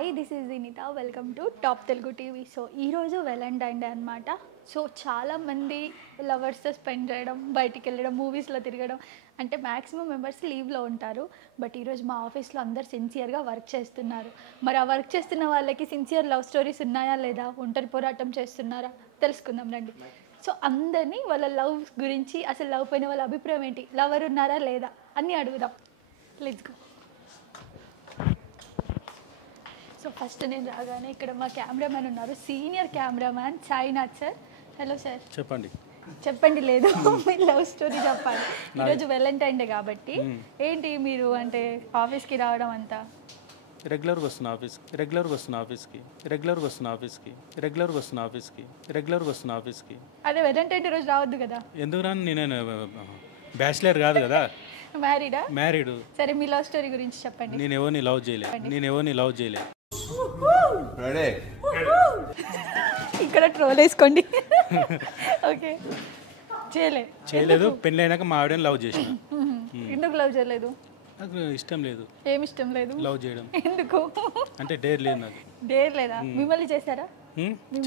Hi this is Vineetha welcome to top Telugu TV. So ఈరోజు Valentine day అనమాట. సో చాలామంది లవర్స్తో స్పెండ్ చేయడం, బయటికి వెళ్ళడం, మూవీస్లో తిరగడం అంటే మ్యాక్సిమం మెంబర్స్ లీవ్లో ఉంటారు. బట్ ఈరోజు మా ఆఫీస్లో అందరు సిన్సియర్గా వర్క్ చేస్తున్నారు. మరి ఆ వర్క్ చేస్తున్న వాళ్ళకి సిన్సియర్ లవ్ స్టోరీస్ ఉన్నాయా లేదా, ఒంటరి పోరాటం చేస్తున్నారా తెలుసుకుందాం రండి. సో అందరినీ వాళ్ళ లవ్ గురించి, అసలు లవ్ పైన వాళ్ళ అభిప్రాయం ఏంటి, లవర్ ఉన్నారా లేదా అన్నీ అడుగుదాం. Let's go. సో ఫస్ట్ నేను రాగానే ఇక్కడ మా కెమెరామ్యాన్ ఉన్నారు, senior cameraman Sainath sir. Hello sir. చెప్పండి లేదు మీ లవ్ స్టోరీ చెప్పాలి. ఈరోజు వ్యాలంటైన్ డే కాబట్టి ఏంటి మీరు అంటే ఆఫీస్కి రావడం అంతా రెగ్యులర్గా వస్తున్నా ఆఫీస్కి. అదే వ్యాలంటైన్ డే రోజు రావద్దు కదా. ఎందుకు రాను, నేను బ్యాచిలర్ కాదు కదా. మ్యారీడ్. సరే మీ లవ్ స్టోరీ గురించి చెప్పండి. నేను ఎవరిని లవ్ చేయలే. ఇక్కడ ట్రోల్ వేసుకోండి. ఓకే, చేయలేదు. పెళ్ళి అయినాక మా ఆవిడని లవ్ చేసిన. ఎందుకు లవ్ చేయలేదు? నాకు ఇష్టం లేదు. ఏమి ఇష్టం లేదు లవ్ చేయడం. ఎందుకు అంటే డేర్ లేదు నాకు. డేర్ లేదా? మిమ్మల్ని చేశారా?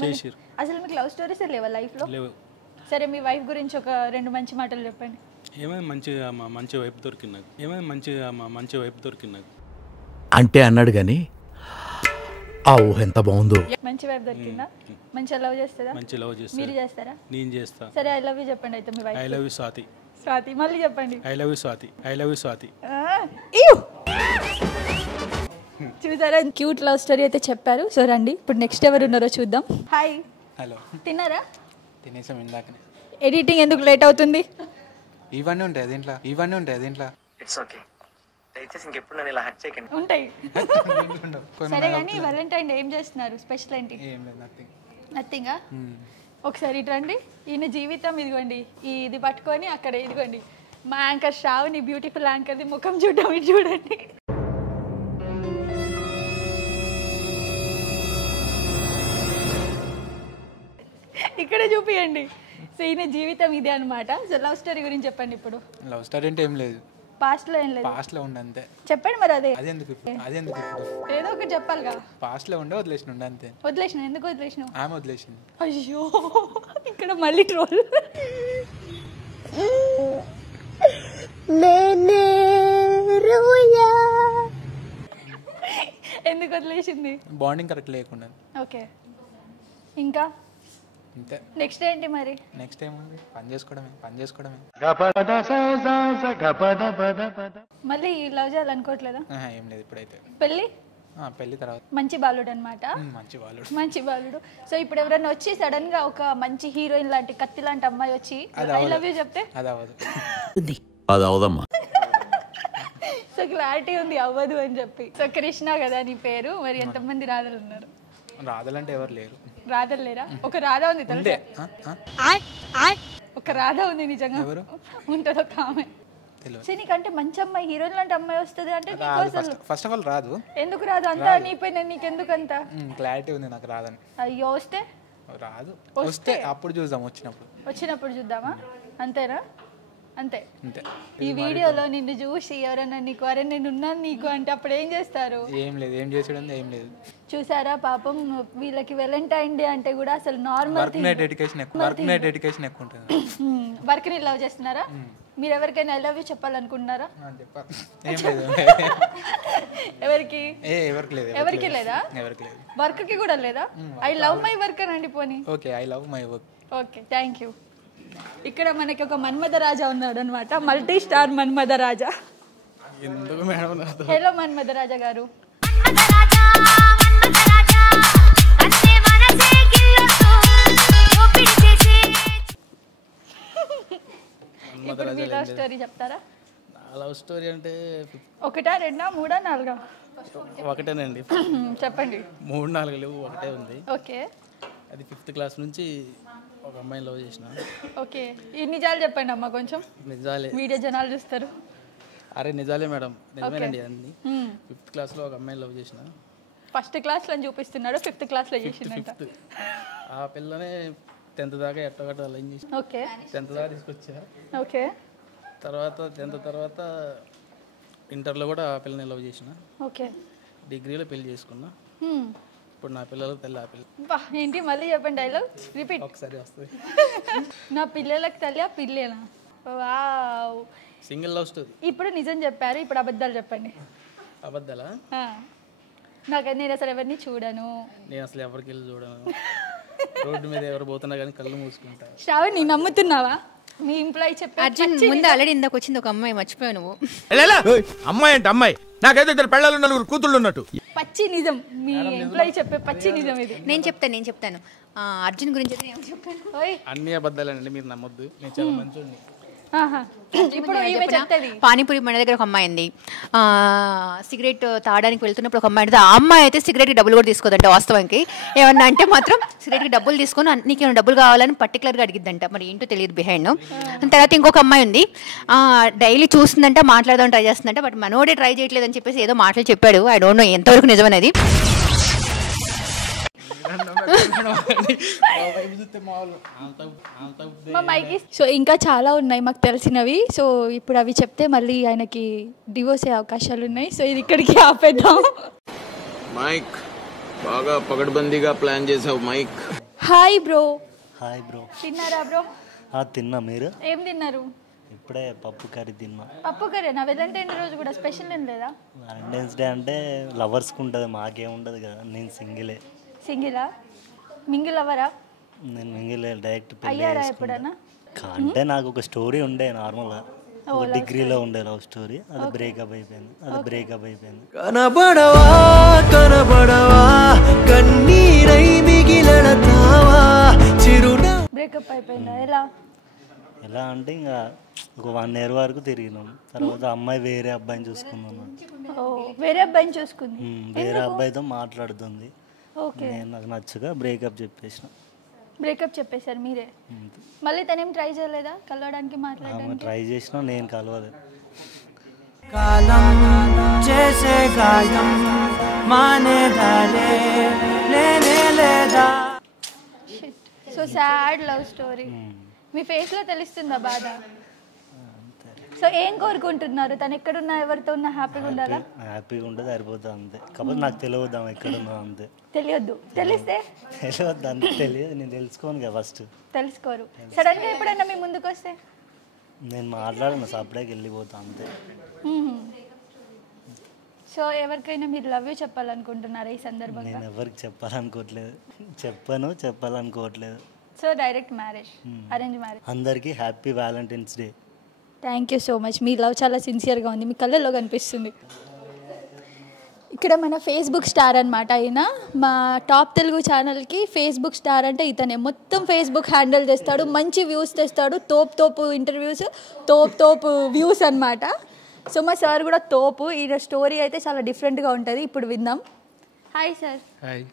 చేసిరు. అసలు మీకు లవ్ స్టోరీస్ లేవా లైఫ్లో? లేవు. సరే మీ వైఫ్ గురించి ఒక 2 మంచి మాటలు చెప్పండి. ఏమైనా మంచి వైపు దొరికింది నాకు. అంటే అన్నాడు కానీ ఆ ఊహ ఎంత బాగుందో. మంచి వైఫ్ దొరికిందా? మంచిగా లవ్ చేస్తుందా? మంచి లవ్ చేస్తా. మీరు చేస్తారా? నేను చేస్తా. సరే ఐ లవ్ యూ చెప్పండి అయితే మీ wife. I love you Swathi. Swathi మళ్ళీ చెప్పండి. I love you Swathi. చూసారా, క్యూట్ లవ్ స్టోరీ అయితే చెప్పారు. సో రండి ఇప్పుడు నెక్స్ట్ ఎవరు ఉన్నారో చూద్దాం. హాయ్. హలో. తిన్నారా? తినేసాం ఇందాకనే. ఎడిటింగ్ ఎందుకు లేట్ అవుతుంది? ఇవన్నీ ఉంటాయి దీంట్లో. It's okay. దయచేసి ఇంకెప్పుడు నన్ను ఇలా హర్ట్ చేయకండి. ఉంటాయి. సరే కానీ వ్యాలంటైన్ డే ఏం చేస్తున్నారు? స్పెషల్ ఏంటి? ఏం లేదు, నథింగా. ఒకసారి ఇటు రండి. ఈయన జీవితం ఇదిగోండి, ఇది పట్టుకొని అక్కడ ఇదిగోండి మా యాంకర్ శ్రావణి, బ్యూటిఫుల్ యాంకర్ది ముఖం చూడడం. ఇది చూడండి. ఇక్కడే చూపియండి. సో ఈయన జీవితం ఇదే అనమాట. సో లవ్ స్టోరీ గురించి చెప్పండి. ఇప్పుడు లవ్ స్టోరీ అంటే ఏం లేదు, పాస్ట్ లో ఏం లేదు. పాస్ట్ లో ఉండే అంతే. చెప్పండి మరి. అదెందుకు ఏదో ఒకటి చెప్పాలిగా. పాస్ట్ లో ఉండే వదిలేసిన అంతే. వదిలేసిన? ఎందుకు వదిలేసినావు? ఆమె వదిలేసింది. అయ్యో, ఇక్కడ మళ్ళీ ట్రోల్. ఎందుకు వదిలేసింది? బాండింగ్ కరెక్ట్ లేకుండా. ఓకే, ఇంకా అంతే. నెక్స్ట్ ఏంటి మరి? నెక్స్ట్ ఏముంది, పని చేసుకోవడమే. మళ్ళీ లవ్ చేయాలనుకోవట్లేదా? ఏం లేదు ఇప్పుడైతే. పెళ్ళి తర్వాత మంచి బాలుడు అనమాట. మంచి బాలుడు. సో ఇప్పుడు ఎవరైనా వచ్చి సడన్ గా ఒక మంచి హీరోయిన్ లాంటి, కత్తి లాంటి అమ్మాయి వచ్చి ఐ లవ్ యూ చెప్తే? అది అవ్వదు. అది అవదమ్మా. సో క్లారిటీ ఉంది అవ్వదు అని చెప్పి. సో కృష్ణ కదా నీ పేరు, మరి ఎంతమంది రాధలు ఉన్నారు? రాధలంటే ఎవరు లేరు. రాధలు లేరా? ఒక రాధ ఉంది తెలుసా? ఒక రాధ ఉంది నిజంగా. ఉంటుంది ఒక ఆమె. సో నీకంటే మంచి అమ్మాయి, హీరోయిన్ లాంటి అమ్మాయి వస్తుంది అంటే ఫస్ట్ ఆఫ్ ఆల్ రాదు. ఎందుకు రాదు? అంతా నీ పైన నీకెందుకు అంత క్లారిటీ ఉంది నాకు రాదని. అయ్యో, వస్తే రాదు. వస్తే అప్పుడు చూద్దాం, వచ్చినప్పుడు చూద్దామా? అంతేనా? అంతే. ఈ వీడియోలో నిన్ను చూసి ఎవరైనా నీకు అరే నేను ఉన్నాను నీకు అంటే అప్పుడు ఏం చేస్తారు? ఏం లేదు, ఏం చేసాడు ఏం లేదు. చూసారా పాపం, వీళ్ళకి వ్యాలంటైన్ డే అంటే కూడా అసలు నార్మల్ డెడికేషన్ ఎక్కువ ఉంటుంది. వర్క్ ని లవ్ చేస్తున్నారా మీరు? ఎవరికైనా ఐ లవ్ యూ చెప్పాలనుకుంటున్నారా? ఎవరికి లేదా? వర్క్ కి కూడా లేదా? ఐ లవ్ మై వర్క్ అనండి పోనీ. Okay, I love my work. Okay, thank you. ఇక్కడ మనకి ఒక మన్మథ రాజా ఉన్నాడు అనమాట, మల్టీ స్టార్ మన్మథ రాజా. హలో మన్మథ రాజా గారు. ఇప్పుడు మీ లవ్ స్టోరీ చెప్తారా? లవ్ స్టోరీ అంటే 1, 2, 3, 4? ఒకటేనండి. చెప్పండి. 3, 4 లేవు, ఒకటే ఉంది. ఓకే. అది 5th క్లాస్ నుంచి ఒక అమ్మాయిని లవ్ చేసిన. ఓకే, ఈ నిజాలు చెప్పండి అమ్మా కొంచెం. నిజాలే, వీడియో జనాలు చూస్తారు. అరే నిజాలే మేడం, నిజమేనండి అన్ని. 5th క్లాస్లో ఒక అమ్మాయిని లవ్ చేసిన. ఫస్ట్ క్లాస్లో చూపిస్తున్నాడు, 5th క్లాస్లో చేసిందంట. ఆ పిల్లనే 10th దాకా ఎట్టగట్ట లైన్ చేసి. ఓకే. 10th దాకా తీసుకొచ్చా. ఓకే. తర్వాత 10th తర్వాత ఇంటర్లో కూడా ఆ పిల్లని లవ్ చేసిన. ఓకే. డిగ్రీలో పెళ్లి చేసుకున్నా. ఇప్పుడు నా పిల్లలకు తల్లి ఆ పిల్ల బా ఏంటి మళ్ళీ చెప్పండి డైలాగ్ రిపీట్. ఒకసారి వస్తుంది. నా పిల్లలకు తల్లి ఆ పిల్లేనా? వావ్. Single love story. ఇప్పుడు నిజం చెప్పారు, ఇప్పుడు అబద్ధాలు చెప్పండి. అబద్ధాలా? నేను అసలు ఎవరిని చూడను. నేను అసలు ఎవరికి వెళ్ళి చూడను. రోడ్డు మీద ఎవరు పోతున్నా కానీ కళ్ళు మూసుకుంటా. శ్రావణ్, నీ నమ్ముతున్నావా? మీ ఎంప్లాయీ చెప్పారు. అర్జున్ ముందు ఆల్రెడీ ఇందాక వచ్చింది ఒక అమ్మాయి, మర్చిపోయావు నువ్వు. అమ్మాయి అంటే అమ్మాయి, నాకైతే ఇద్దరు పెళ్ళాలు నలుగురు కూతుళ్ళు ఉన్నట్టు. పచ్చి నిజం, మీ ఎంప్లాయీ చెప్పే పచ్చి నిజం ఇది. నేను చెప్తాను. అర్జున్ గురించి అయితే నేను చెప్పాను. అన్ని అబద్ధాలండి, మీరు నమ్మొద్దు. నేను చాలా మంచోడిని. ఇప్పుడు ఈమె చెప్తుంది. పానీపూరి మన దగ్గర ఒక అమ్మాయి ఉంది, సిగరెట్ తాగడానికి వెళ్తున్నప్పుడు ఒక అమ్మాయి ఉంటుంది. ఆ అమ్మాయి అయితే సిగరెట్కి డబ్బులు కూడా తీసుకోదంట. వాస్తవానికి ఏమన్నా అంటే మాత్రం సిగరెట్కి డబ్బులు తీసుకొని నీకేమైనా డబ్బులు కావాలని పర్టికులర్గా అడిగిద్దంట. మరి ఏంటో తెలియదు బిహైండ్. తర్వాత ఇంకొక అమ్మాయి ఉంది, డైలీ చూస్తుందంట, మాట్లాడదాం ట్రై చేస్తుందంట. బట్ మనోడే ట్రై చేయట్లేదు అని చెప్పేసి ఏదో మాటలు చెప్పాడు. ఐ డోంట్ నో ఎంతవరకు నిజమనేది. సో ఇంకా చాలా ఉన్నాయి మాకు తెలిసినవి. సో ఇప్పుడు అవి చెప్తే మళ్ళీ ఆయనకి డివోర్స్ అయ్యే అవకాశాలు ఉన్నాయి. సో ఇది ఇక్కడికి ఆపేద్దాం. మైక్ బాగా పగడ్బందీగా ప్లాన్ చేసావు Mike. Hi bro. Hi bro. తిన్నారా బ్రో? తిన్నా. మీరు? ఏం తిన్నారు? ఇప్పుడే పప్పు కర్రీ తిన్నా. పప్పు కర్రీనా? వెలంటైన్ రోజు కూడా స్పెషల్ ఏం లేదా? వ్యాలంటైన్స్ డే అంటే లవర్స్కి ఉంటుంది, మాకేముండదు కదా. నేను సింగిలే. సింగిలా? మింగిల్ అవ్వరా? నేను మింగిలే, డైరెక్ట్ అయ్యారా ఎప్పుడన్నా? అంటే నాకు ఒక స్టోరీ ఉండే నార్మల్గా, డిగ్రీలో ఉండే లవ్ స్టోరీ. అది బ్రేకప్ అయిపోయింది. కనబడవా కన్నీరై మిగిలడతావా చిరునా. బ్రేకప్ అయిపోయిందా? ఎలా అంటే ఇంకా ఒక 1 year వరకు తిరిగినాం. తర్వాత అమ్మాయి వేరే అబ్బాయిని చూసుకుందాం. వేరే అబ్బాయిని చూసుకుంది? వేరే అబ్బాయితో మాట్లాడుతుంది. నేను నాకు నచ్చగా బ్రేకప్ చెప్పేసిన. బ్రేకప్ చెప్పేశారు మీరే? మళ్ళీ తనేం ట్రై చేయలేదా కలవడానికి, మాట్లాడడానికి? ట్రై చేసినా నేను కలవలేదు. కాలం చేసే గాయం మానేదాలే లేనే లేదా. So sad love story. మీ ఫేస్లో తెలుస్తుందా బాధ? సో ఏం కోరుకుంటున్నారు? తను ఎక్కడున్నా, ఎవరితో ఉన్నా హ్యాపీగా ఉండాలా? హ్యాపీగా ఉంటే సరిపోతుంది అంతే. కాకపోతే నాకు తెలియదు ఎక్కడున్నా అంతే. తెలియద్దు? తెలిస్తే తెలియదు అంతే. తెలియదు, నేను తెలుసుకోను కదా ఫస్ట్. తెలుసుకోరు. సడన్గా ఎప్పుడైనా మీ ముందుకు వస్తే? నేను మాట్లాడను, సపరేట్గా వెళ్ళిపోతా అంతే. సో ఎవరికైనా మీరు లవ్ యూ చెప్పాలనుకుంటున్నారా ఈ సందర్భంగా? నేను ఎవరికి చెప్పాలనుకోవట్లేదు. So direct marriage, arrange marriage. అందరికీ happy Valentine's day. Thank you so much. మీ లవ్ చాలా సిన్సియర్గా ఉంది, మీ కళ్ళల్లో కనిపిస్తుంది. ఇక్కడ మన ఫేస్బుక్ స్టార్ అనమాట ఆయన. మా టాప్ తెలుగు ఛానల్కి ఫేస్బుక్ స్టార్ అంటే ఇతనే. మొత్తం ఫేస్బుక్ హ్యాండిల్ చేస్తాడు, మంచి వ్యూస్ తెస్తాడు, తోపు ఇంటర్వ్యూస్, తోపు వ్యూస్ అనమాట. సో మా సార్ కూడా తోపు. ఈయన స్టోరీ అయితే చాలా డిఫరెంట్గా ఉంటుంది, ఇప్పుడు విందాం. Hi sir. Hi.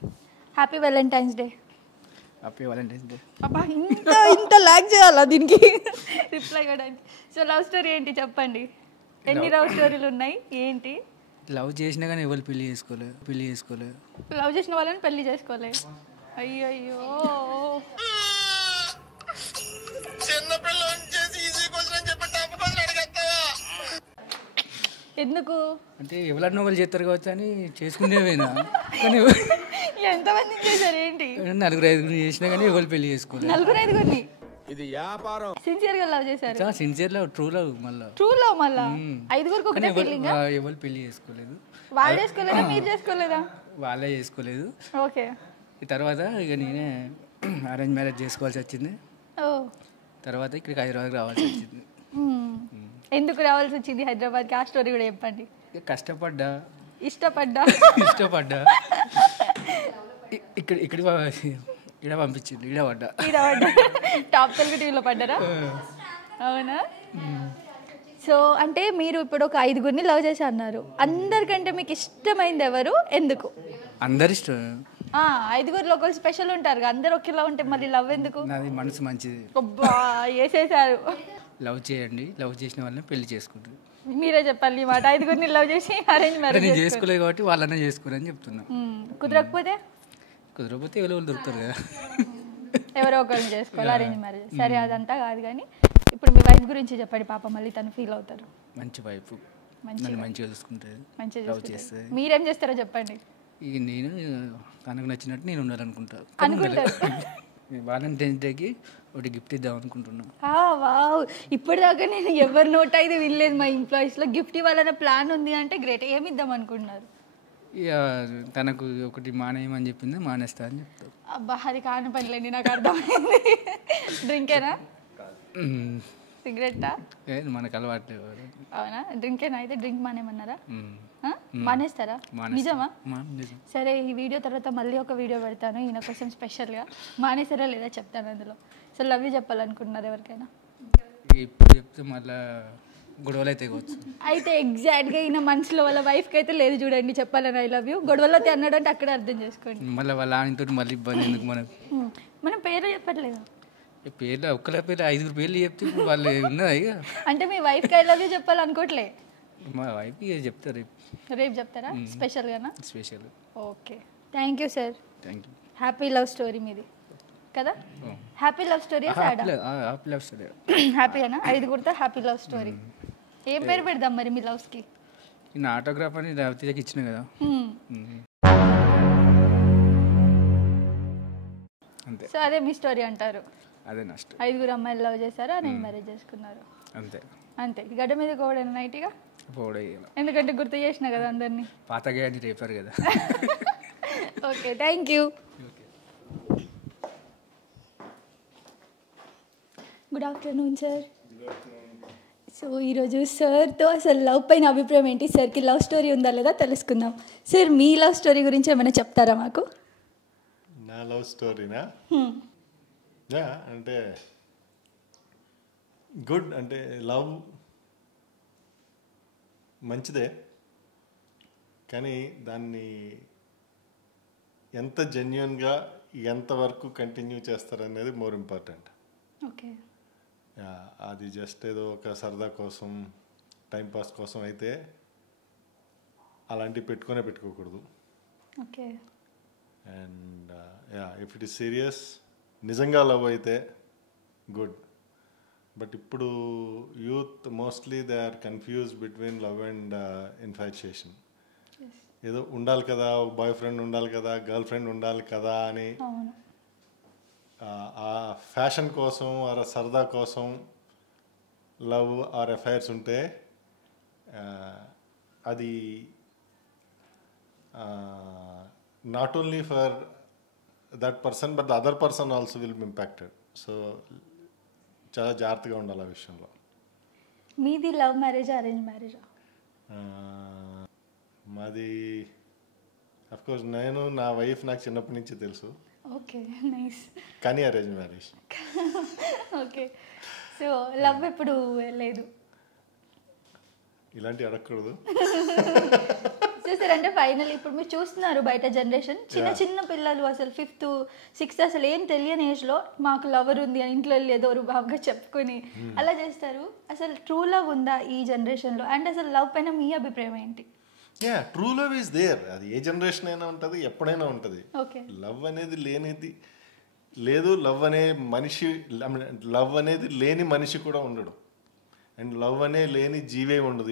Happy Valentine's day. Happy Valentine's day. అబ్బా, ఇంత లాగ్ చేయాలా దీనికి రిప్లై ఇవ్వడానికి? సో లవ్ స్టోరీ ఏంటి చెప్పండి. ఎన్ని లవ్ స్టోరీలు ఉన్నాయి ఏంటి? లవ్ చేసినా కానీ ఎవరు పెళ్లి చేసుకోలేదు. లవ్ చేసిన వాళ్ళని పెళ్లి చేసుకోలేదు. అయ్యో. ఎందుకు అంటే ఎవరన్నా ఒకళ్ళు చేస్తారు కావచ్చు అని చేసుకునేవేనా. కానీ ఎంతమంది చేశారు ఏంటి? 4-5 చేసినా కానీ ఎవరు పెళ్లి చేసుకోలేదు. 4-5 ఇది వ్యాపారం. సిన్సియర్ గా లవ్ చేశారు. Sincere love, true love. True love మళ్ళా 5 ఒకటే ఫీలింగ్. ఎవరు పెళ్లి చేసుకోలేదు. వాళ్ళు చేసుకోలేదా, మీరు చేసుకోలేదా? వాళ్ళే చేసుకోలేదు. ఓకే. ఈ తర్వాత ఇక నేనే అరేంజ్ మ్యారేజ్ చేసుకోవాల్సి వచ్చింది. తర్వాత ఇక్కడికి హైదరాబాద్కి రావాల్సి వచ్చింది. ఎందుకు రావాల్సి వచ్చింది హైదరాబాద్కి? ఆ స్టోరీ కూడా చెప్పండి. కష్టపడ్డా, ఇష్టపడ్డా ఇక్కడ పంపించింది, ఈడ పడ్డా. టాప్ తెలుగు టీవీలో పడ్డారా? అవునా? సో అంటే మీరు ఇప్పుడు ఒక 5 లవ్ చేసి అన్నారు. అందరికంటే మీకు ఇష్టమైంది ఎవరు, ఎందుకు? అందరు ఇష్టం. 5 ఒకరు స్పెషల్ ఉంటారు, అందరు ఒకేలా ఉంటే మళ్ళీ లవ్ ఎందుకు? నాది మనసు మంచిది. అబ్బా, వేసేసారు. లవ్ చేయండి, లవ్ చేసిన వాళ్ళని పెళ్లి చేసుకుంటారు. మీరే చెప్పాలి ఈ మాట. 5 లవ్ చేసి అరేంజ్ మ్యారేజ్ నేను చేసుకోలేదు కాబట్టి వాళ్ళనే చేసుకోరని చెప్తున్నా. కుదరకపోతే ఎవరో దొరుకుతారు కదా, ఎవరో ఒకరిని చేసుకోవాలి అరేంజ్ మ్యారేజ్. సరే, అదంతా కాదు కానీ ఇప్పుడు మీ వైఫ్ గురించి చెప్పండి. పాప మళ్ళీ తను ఫీల్ అవుతారు. మంచి వైఫ్, నన్ను మంచిగా చూసుకుంటుంది, లవ్ చేస్తుంది. మీరేం చేస్తారో చెప్పండి. ఇక నేను తనకు నచ్చినట్టు నేను ఉండాలనుకుంటాను. అనుకుంటారు. వాలంటైన్స్ డేకి ఒకటి గిఫ్ట్ ఇద్దాం అనుకుంటున్నాను. వావ్, ఇప్పటిదాకా నేను ఎవరి నోట్ అయితే వినలేదు మా ఎంప్లాయీస్లో గిఫ్ట్ ఇవ్వాలనే ప్లాన్ ఉంది అంటే గ్రేట్. ఏమి ఇద్దాం అనుకుంటున్నారు? ఇక తనకు ఒకటి మానేయమని చెప్పింది, మానేస్తా అని చెప్తాను. అబ్బా, అది కాని పనిలేండి, నాకు అర్థమైంది. డ్రింకేనా, సిగరెట్టా? మనకు అలవాటు. అవునా, డ్రింకేనా? అయితే డ్రింక్ మానేమన్నారా? మానేస్తారా? నిజమా? సరే, ఈ వీడియో తర్వాత మళ్ళీ ఒక వీడియో పెడతాను ఈయన కోసం స్పెషల్గా. మానేసారా లేదా చెప్తాను అందులో. సో లవ్ యూ చెప్పాలనుకుంటున్నారు ఎవరికైనా? ఇప్పుడు చెప్తే మళ్ళీ గొడవలు అయితే కావచ్చు. అయితే ఎగ్జాక్ట్గా ఈయన మనసులో వాళ్ళ వైఫ్కి అయితే లేదు చూడండి చెప్పాలని ఐ లవ్ యూ. గొడవలో అన్నాడు అంటే అక్కడే అర్థం చేసుకోండి. మళ్ళీ వాళ్ళ ఆయనతో మళ్ళీ ఇబ్బంది ఎందుకు మనకు? మనం పేరు చెప్పట్లేదు. పేర్లు ఒక్కల పేర్లు 5 పేర్లు చెప్తే ఇప్పుడు వాళ్ళు ఉన్నది. ఇక అంటే మీ వైఫ్కి ఐ లవ్ యూ చెప్పాలనుకోవట్లే? మా వైఫ్కి చెప్తారు రేపు చెప్తారా స్పెషల్గానా? Special. Okay, thank you sir. Thank you. Happy love story మీది కదా? హ్యాపీ లవ్ స్టోరీ సాడా? లవ్ స్టోరీ హ్యాపీనా? 5 గుర్తా హ్యాపీ లవ్ స్టోరీ. ఏం పేరు పెడదాం మరి మీ లవ్స్కి? నా ఆటోగ్రాఫ్ అని రవితేజకి ఇచ్చిన కదా, అంతే. సో అదే మీ స్టోరీ అంటారు? అదే నా స్టోరీ. 5 అమ్మాయిలు లవ్ చేశారు, నేను మ్యారేజ్ చేసుకున్నారు, అంతే. అంతే. గడ్డ మీద కోవడం నైట్గా పోవడే, ఎందుకంటే గుర్తు చేసిన కదా అందరినీ. పాతగా అని రేపారు కదా. Okay, thank you. Good afternoon sir. So ఈరోజు సార్తో అసలు లవ్ పైన అభిప్రాయం ఏంటి, సార్కి లవ్ స్టోరీ ఉందా లేదా తెలుసుకుందాం. సార్ మీ లవ్ స్టోరీ గురించి ఏమైనా చెప్తారా మాకు? నా లవ్ స్టోరీనా? అంటే గుడ్, అంటే లవ్ మంచిదే, కానీ దాన్ని ఎంత జెన్యున్గా ఎంతవరకు కంటిన్యూ చేస్తారనేది మోర్ ఇంపార్టెంట్. ఓకే, అది జస్ట్ ఏదో ఒక సరదా కోసం టైంపాస్ కోసం అయితే అలాంటివి పెట్టుకోకూడదు. Okay. And if it is serious, నిజంగా లవ్ అయితే గుడ్. బట్ ఇప్పుడు youth mostly they are confuse between love and infatuation. ఏదో ఉండాలి కదా, బాయ్ ఫ్రెండ్ ఉండాలి కదా, గర్ల్ ఫ్రెండ్ ఉండాలి కదా అని ఆ ఫ్యాషన్ కోసం ఆర్ సరదా కోసం లవ్ ఆర్ అఫైర్స్ ఉంటే అది not only for that person but the other person also will be impacted. So చాలా జాగ్రత్తగా ఉండాలి ఆ విషయంలో. మీది లవ్ మ్యారేజా అరేంజ్ మ్యారేజా? మాది అఫ్కోర్స్ నేను నా వైఫ్ నాకు చిన్నప్పటి నుంచి తెలుసు. Okay, nice. కానీ arrange marriage. Okay, so love ఎప్పుడు లేదు? ఇలాంటి అడగకూడదు. చూసారంటే ఫైనల్ ఇప్పుడు మీరు చూస్తున్నారు బయట జనరేషన్ చిన్న పిల్లలు అసలు 5th 6th అసలు ఏం తెలియని ఏజ్లో మాకు లవర్ ఉంది అని ఇంట్లో ఏదో బాగా చెప్పుకొని అలా చేస్తారు. అసలు ట్రూ లవ్ ఉందా ఈ జనరేషన్లో? అండ్ అసలు లవ్ పైన మీ అభిప్రాయం ఏంటి? True love is there. అది ఏ జనరేషన్ అయినా ఉంటుంది, ఎప్పుడైనా ఉంటుంది. ఓకే, లవ్ అనేది లేనిది లేదు. లవ్ అనేది లేని మనిషి కూడా ఉండడు. అండ్ లవ్ అనే లేని జీవే ఉండదు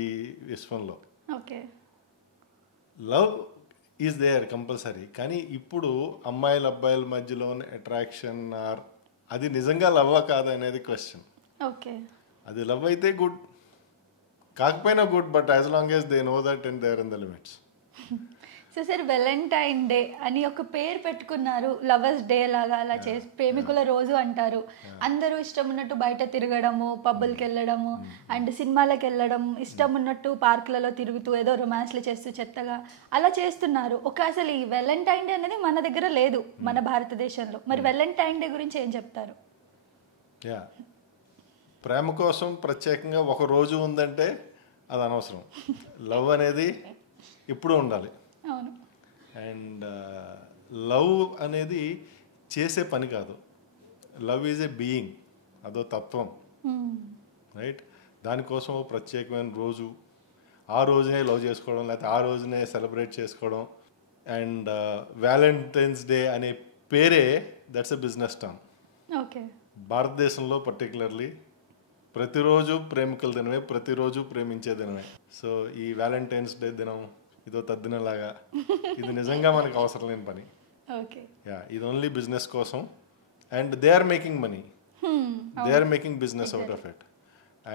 ఈ విశ్వంలో. Okay, love is there compulsory. కానీ ఇప్పుడు అమ్మాయిల అబ్బాయిల మధ్యలోనే అట్రాక్షన్ ఆర్ అది నిజంగా లవ్వా కాదా అనేది క్వశ్చన్. ఓకే, అది లవ్ అయితే గుడ్, కాకపోయినా good, but as long as they know that and they are in the limits. So sir Valentine day అని ఒక పేరు పెట్టుకున్నారు, లవర్స్ డే లాగా అలా చేసి ప్రేమికుల రోజు అంటారు. అందరూ ఇష్టం ఉన్నట్టు బయట తిరగడము, పబ్బులకి వెళ్ళడము అండ్ సినిమాలకు వెళ్ళడం, ఇష్టం ఉన్నట్టు పార్కులలో తిరుగుతూ ఏదో రొమాన్స్లు చేస్తూ చెత్తగా అలా చేస్తున్నారు. అసలు ఈ వ్యాలంటైన్ డే అనేది మన దగ్గర లేదు మన భారతదేశంలో. మరి వ్యాలంటైన్ డే గురించి ఏం చెప్తారు? ప్రేమ కోసం ప్రత్యేకంగా ఒక రోజు ఉందంటే అది అనవసరం. లవ్ అనేది ఇప్పుడు ఉండాలి. అవును. అండ్ లవ్ అనేది చేసే పని కాదు. లవ్ ఈజ్ ఏ బీయింగ్, అదో తత్వం, రైట్? దానికోసం ప్రత్యేకమైన రోజు, ఆ రోజునే లవ్ చేసుకోవడం, లేకపోతే ఆ రోజునే సెలబ్రేట్ చేసుకోవడం. అండ్ వ్యాలంటైన్స్ డే అనే పేరే that's a business term. Okay, భారతదేశంలో పర్టికులర్లీ ప్రతిరోజు ప్రేమికుల దినమే, ప్రతిరోజు ప్రేమించే దినమే. సో ఈ వ్యాలంటైన్స్ డే దినం ఇదో తద్దినలాగా, ఇది నిజంగా మనకు అవసరం లేని పని. ఓకే. యా, ఇది ఓన్లీ బిజినెస్ కోసం. And they are making money, they are making business out of it.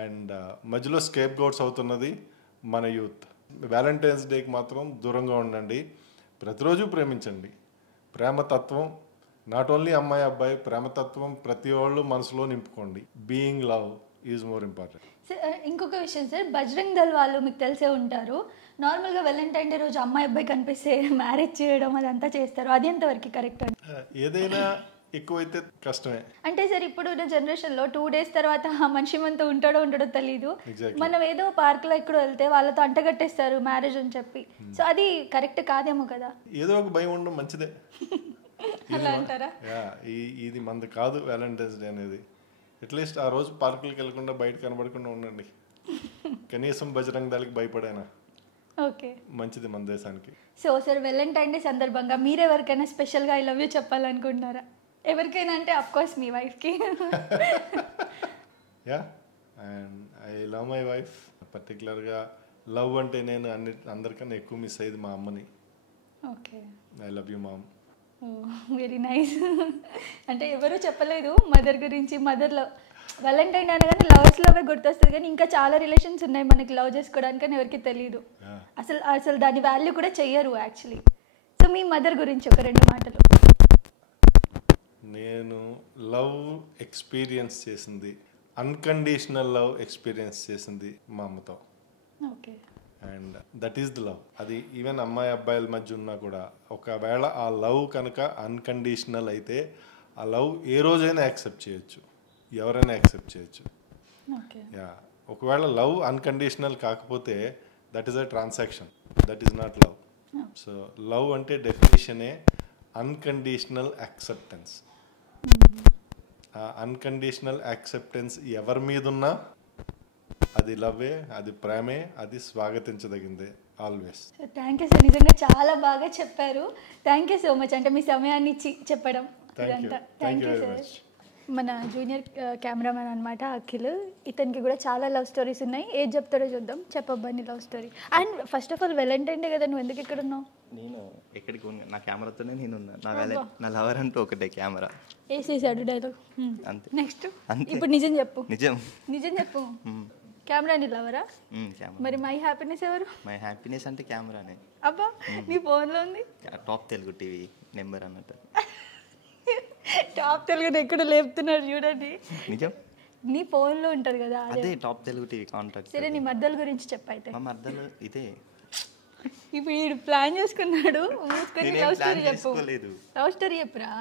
And మధ్యలో స్కేప్ గౌట్స్ అవుతున్నది మన యూత్. వ్యాలంటైన్స్ డేకి మాత్రం దూరంగా ఉండండి. ప్రతిరోజు ప్రేమించండి. ప్రేమతత్వం నాట్ ఓన్లీ అమ్మాయి అబ్బాయి, ప్రేమతత్వం ప్రతి వాళ్ళు మనసులో నింపుకోండి. Being love is more important. ఇంకొక విషయం సార్, బజరంగ్ దళ్ వాళ్ళు మీకు తెలిసే ఉంటారు, నార్మల్గా వ్యాలంటైన్ డే రోజు అమ్మాయి అబ్బాయి కనిపిస్తే మ్యారేజ్ చేయడం అదంతా చేస్తారు. అది ఎంతవరకు కరెక్ట్ అండి? ఏదైనా ఎక్కువైతే కష్టమే. అంటే సార్ ఇప్పుడు జనరేషన్లో 2 days తర్వాత ఆ మనిషి మనతో ఉంటాడో తెలీదు. మనం ఏదో పార్క్లో ఎక్కడో వెళ్తే వాళ్ళతో అంటగట్టేస్తారు మ్యారేజ్ అని చెప్పి. సో అది కరెక్ట్ కాదేమో కదా? ఏదో ఒక భయం ఉండడం మంచిదే. అలా అంటారా? ఇది మనది కాదు వ్యాలంటైన్స్ డే అనేది. అట్లీస్ట్ ఆ రోజు పార్కులకు వెళ్ళకుండా బయట కనబడకుండా ఉండండి. కనీసం బజరంగ్ దళకి భయపడేనా? ఓకే, మంచిది మన దేశానికి. సో సార్ వ్యాలంటైన్ డే సందర్భంగా మీరెవరికైనా స్పెషల్గా ఐ లవ్ యూ చెప్పాలనుకుంటున్నారా? ఎవరికైనా అంటే అఫ్కోర్స్ మీ వైఫ్కి. Yeah, and I love my wife. పర్టికులర్గా లవ్ అంటే నేను అందరికన్నా ఎక్కువ మిస్ అయ్యేది మా అమ్మని. Okay, I love you mom. Very nice. అంటే ఎవరు చెప్పలేదు మదర్ గురించి. మదర్లో వ్యాలంటైన్ అనగానే లవర్స్ లవే గుర్తొస్తుంది, కానీ ఇంకా చాలా రిలేషన్స్ ఉన్నాయి మనకి లవ్ చేసుకోవడానికి, అని ఎవరికి తెలియదు. అసలు దాని వాల్యూ కూడా చెయ్యరు యాక్చువల్లీ. సో మీ మదర్ గురించి ఒక 2 మాటలు. నేను లవ్ ఎక్స్పీరియన్స్ చేసింది, అన్కండిషనల్ లవ్ ఎక్స్పీరియన్స్ చేసింది మా అమ్మతో. Okay. And that is the love. అది ఈవెన్ అమ్మాయి అబ్బాయిల మధ్య ఉన్నా కూడా, ఒకవేళ ఆ లవ్ కనుక అన్కండిషనల్ అయితే ఆ లవ్ ఏ రోజైనా యాక్సెప్ట్ చేయొచ్చు, ఎవరైనా యాక్సెప్ట్ చేయొచ్చు. యా, ఒకవేళ లవ్ అన్కండిషనల్ కాకపోతే that is a transaction, that is not love. So love అంటే డెఫినేషనే అన్కండిషనల్ యాక్సెప్టెన్స్. ఆ అన్కండిషనల్ యాక్సెప్టెన్స్ ఎవరి మీద ఉన్నా అది లవ్వే, అది ప్రేమే, అది స్వాగతించదగిందే ఆల్వేస్. థ్యాంక్ యూ సార్, నిజంగా చాలా బాగా చెప్పారు. థ్యాంక్ యూ సో మచ్, అంటే మీ సమయాన్ని ఇచ్చి చెప్పడం ఇదంతా. Thank you sir. మన జూనియర్ కెమెరామెన్ అనమాట అఖిల్. ఇతనికి కూడా చాలా లవ్ స్టోరీస్ ఉన్నాయి. ఏది చెప్తారో చూద్దాం. చెప్పబ్బా నీ love story. And first of all Valentine day కదా, నువ్వు ఎందుకు ఇక్కడ ఉన్నావు? నేను ఎక్కడికి నా కెమెరాతోనే నేను ఉన్నా. నా లవర్ అంటూ ఒకటే కెమెరా. వేసేసాడు డైలాగ్. అంతే. నెక్స్ట్ ఇప్పుడు నిజం చెప్పు. నిజం చెప్పు. కెమెరా నీ లవరా? మరి మై హ్యాపీనెస్ ఎవరు? మై హ్యాపీనెస్ అంటే కెమెరానే. అబ్బా, నీ ఫోన్లో ఉంది. టాప్ తెలుగు టీవీ నెంబర్ అన్నట్టు. టాప్ తెలుగు ఎక్కడ లేపుతున్నాడు చూడండి. నిజం, నీ ఫోన్లో ఉంటుంది కదా, అదే టాప్ తెలుగు టీవీ కాంటాక్ట్. సరే, నీ మద్దల గురించి చెప్పైతే. మా మద్దలు ఇదే. ఇప్పుడు వీడు ప్లాన్ చేసుకున్నాడు. లవ్ స్టోరీ చెప్పు. లవ్ స్టోరీ చెప్పురా.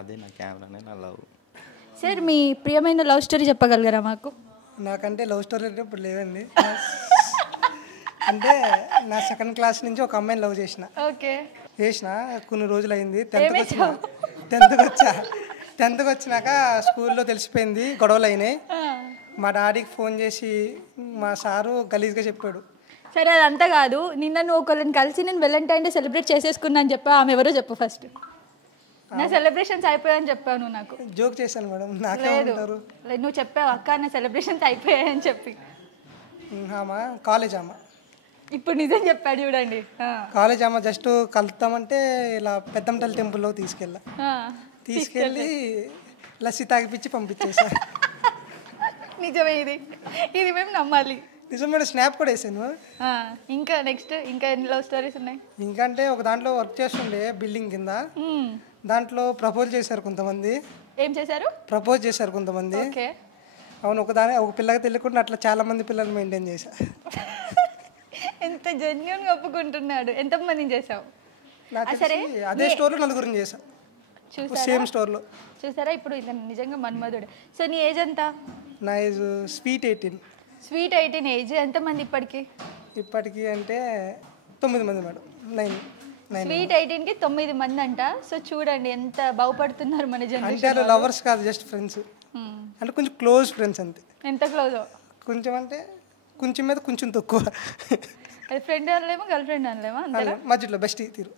అదే నా కెమెరానే నా లవ్. సార్, మీ ప్రియమైన లవ్ స్టోరీ చెప్పగలరా మాకు? నాకంటే లవ్ స్టోరీ ఇప్పుడు లేదండి. అంటే నా 2nd క్లాస్ నుంచి ఒక అమ్మాయిని లవ్ చేసిన. ఓకే. చేసిన కొన్ని రోజులు అయింది. 10th వచ్చినాక స్కూల్లో తెలిసిపోయింది, గొడవలు అయినాయి. మా డాడీకి ఫోన్ చేసి మా సారు గలీజ్గా చెప్పాడు. సరే, అదంతా కాదు. నిన్న నువ్వు ఒకళ్ళని కలిసి నేను వ్యాలంటైన్ డే సెలబ్రేట్ చేసేసుకున్నా అని చెప్పా. ఆమె ఎవరో చెప్పు ఫస్ట్. నా సెలబ్రేషన్స్ అయిపోయాయని చెప్పావు నువ్వు. నాకు జోక్ చేశాను మేడం. నాకేమంటారు? నువ్వు చెప్పావు అక్క నా సెలబ్రేషన్స్ అయిపోయాయని చెప్పి. కాలేజ్ అమ్మ ఇప్పుడు నిజం చెప్పాడు చూడండి. కాలేజ్ అమ్మ జస్ట్ కలుతామంటే ఇలా పెద్దంపల్లి టెంపుల్లో తీసుకెళ్ళి లస్సీ తాగిపించి పంపించేసా. నిజమే, ఇది మేము నమ్మాలి. నిజం మేడం. స్నాప్ కూడా వేసాను. ఇంకా నెక్స్ట్ ఇంకా ఎన్ని లవ్ స్టోరీస్ ఉన్నాయి? ఇంకా అంటే ఒక దాంట్లో వర్క్ చేస్తుండే బిల్డింగ్ కింద. దాంట్లో ప్రపోజ్ చేశారు కొంతమంది. ఏం చేశారు? ప్రపోజ్ చేశారు కొంతమంది. అవును, ఒక పిల్లకి తెలియకుండా అట్లా చాలా మంది పిల్లలు మెయింటైన్ చేశా. ఎంత జెన్యూన్గా ఒప్పుకుంటున్నాడు. ఎంతమందిని చేసావు? సరే, అదే స్టోర్లో నలుగురిని చేశా. సేమ్ స్టోర్లో. చూసారా, ఇప్పుడు ఇతను నిజంగా మన్మధుడు. సో నీ ఏజ్ ఎంత? నా ఏజ్ స్వీట్ 18. Sweet 18 age. ఎంతమంది ఇప్పటికి? ఇప్పటికి అంటే 9 మంది మేడం. 9. స్వీట్ 18కి 9 మంది అంట. సో చూడండి ఎంత బాగుపడుతున్నారు మన జనరేషన్. అంటే లవర్స్ కాదు, జస్ట్ ఫ్రెండ్స్. అంటే కొంచెం క్లోజ్ ఫ్రెండ్స్ అంతే. ఎంత క్లోజ్? కొంచెం అంటే కొంచెం మీద కొంచెం తక్కువ. ఫ్రెండ్ అనలేమో, గర్ల్ ఫ్రెండ్ అనలేమా? మధ్యలో బెస్ట్ తీరు.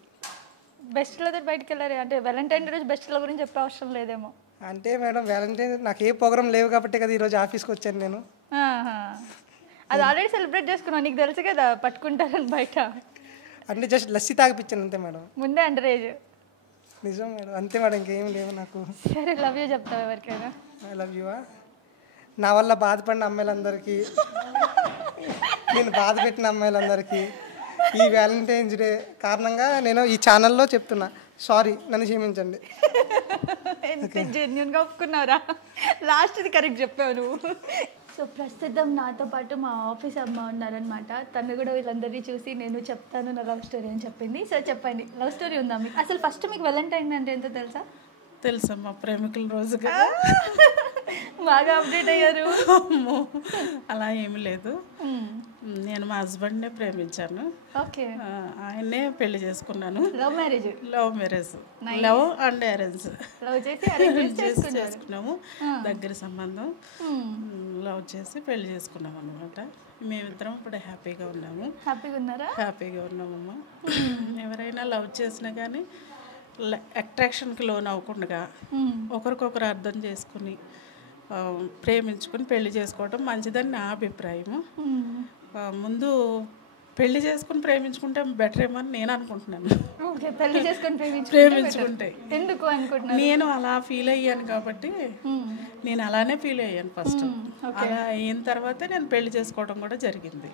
బెస్ట్లతో బయటకు వెళ్ళారు అంటే వ్యాలంటైన్ డే రోజు బెస్ట్ల గురించి చెప్పే అవసరం లేదేమో. అంటే మేడం వ్యాలంటైన్ నాకు ఏ ప్రోగ్రామ్ లేవు కాబట్టి కదా ఈరోజు ఆఫీస్కి వచ్చాను నేను. అది ఆల్రెడీ సెలబ్రేట్ చేసుకున్నాను, నీకు తెలుసు కదా పట్టుకుంటారని బయట. అంటే జస్ట్ లస్సీ తాగిపించాను అంతే మేడం. ముందే అండర్ ఏజ్. నిజం మేడం, అంతే మేడం, ఇంకేం లేవు నాకు. సరే లవ్ యూ చెప్తావు ఎవరికైనా? I love you. నా వల్ల బాధపడిన అమ్మాయిలందరికీ, నేను బాధ పెట్టిన అమ్మాయిలందరికీ ఈ వ్యాలంటైన్స్ డే కారణంగా నేను ఈ ఛానల్లో చెప్తున్నా, సారీ, నన్ను క్షమించండి. ఎంత జెన్యున్గా ఒప్పుకున్నావురా, లాస్ట్ది కరెక్ట్ చెప్పావు నువ్వు. సో ప్రస్తుతం నాతో పాటు మా ఆఫీస్ అమ్మ ఉన్నారనమాట. తను కూడా వీళ్ళందరినీ చూసి నేను చెప్తాను నా లవ్ స్టోరీ అని చెప్పింది. సో చెప్పండి, లవ్ స్టోరీ ఉందా మీకు? అసలు ఫస్ట్ మీకు వ్యాలంటైన్ అంటే ఎంతో తెలుసా? తెలుసమ్మా, ప్రేమికుల రోజు బాగా అప్డేట్ అయ్యారు. అలా ఏమి లేదు, నేను మా హస్బెండ్నే ప్రేమించాను. ఓకే. ఆయన్నే పెళ్లి చేసుకున్నాను. Love marriage? Love marriage, love and arrange. Love చేసి చేసుకున్నాము, దగ్గర సంబంధం. లవ్ చేసి పెళ్లి చేసుకున్నాం అనమాట. మేమిద్దరం ఇప్పుడు హ్యాపీగా ఉన్నాము. హ్యాపీగా ఉన్నారా? హ్యాపీగా ఉన్నామమ్మా. ఎవరైనా లవ్ చేసినా కానీ అట్రాక్షన్కి లోన్ అవ్వకుండా ఒకరికొకరు అర్థం చేసుకుని ప్రేమించుకుని పెళ్లి చేసుకోవడం మంచిదని నా అభిప్రాయము. ముందు పెళ్లి చేసుకుని ప్రేమించుకుంటే బెటర్ ఏమో అని నేను అనుకుంటున్నాను. ప్రేమించుకుంటే ఎందుకు అనుకుంటున్నాను, నేను అలా ఫీల్ అయ్యాను కాబట్టి నేను అలానే ఫీల్ అయ్యాను ఫస్ట్. అలా అయిన తర్వాత నేను పెళ్లి చేసుకోవడం కూడా జరిగింది.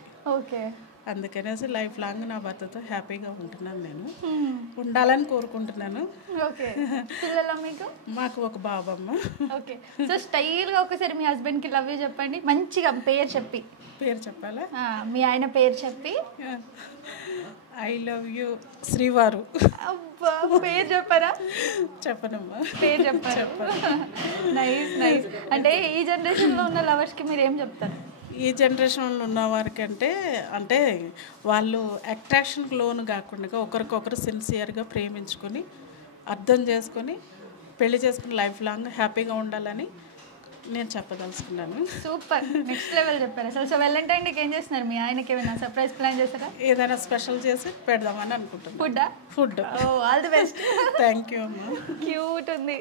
అందుకనేసి లైఫ్ లాంగ్ నా భర్తతో హ్యాపీగా ఉంటున్నాను. నేను ఉండాలని కోరుకుంటున్నాను. మాకు ఒక బాబమ్మ. ఓకే. సో స్టైల్గా ఒకసారి మీ హస్బెండ్కి లవ్ యూ చెప్పండి, మంచిగా పేరు చెప్పి. పేరు చెప్పాలా? మీ ఆయన పేరు చెప్పి. ఐ లవ్ యూ శ్రీవారు. పేరు చెప్పారా? చెప్పనమ్మా, పేరు చెప్పారు. Nice nice. అంటే ఈ జనరేషన్లో ఉన్న లవర్స్కి మీరు ఏం చెప్తారు? ఈ జనరేషన్లో ఉన్న వారికి అంటే వాళ్ళు అట్రాక్షన్కి లోను కాకుండా ఒకరికొకరు సిన్సియర్గా ప్రేమించుకొని అర్థం చేసుకొని పెళ్లి చేసుకుని లైఫ్ లాంగ్ హ్యాపీగా ఉండాలని నేను చెప్పదలుచుకున్నాను. సూపర్, నెక్స్ట్ లెవెల్ చెప్పారు అసలు. సో వ్యాలంటైన్ డేకి ఏం చేస్తున్నారు? మీ ఆయనకి ఏమైనా సర్ప్రైజ్ ప్లాన్ చేస్తారా? ఏదైనా స్పెషల్ చేసి పెడదామని అనుకుంటున్నాను. Food. All the best. Thank you అమ్మా. క్యూట్ ఉంది.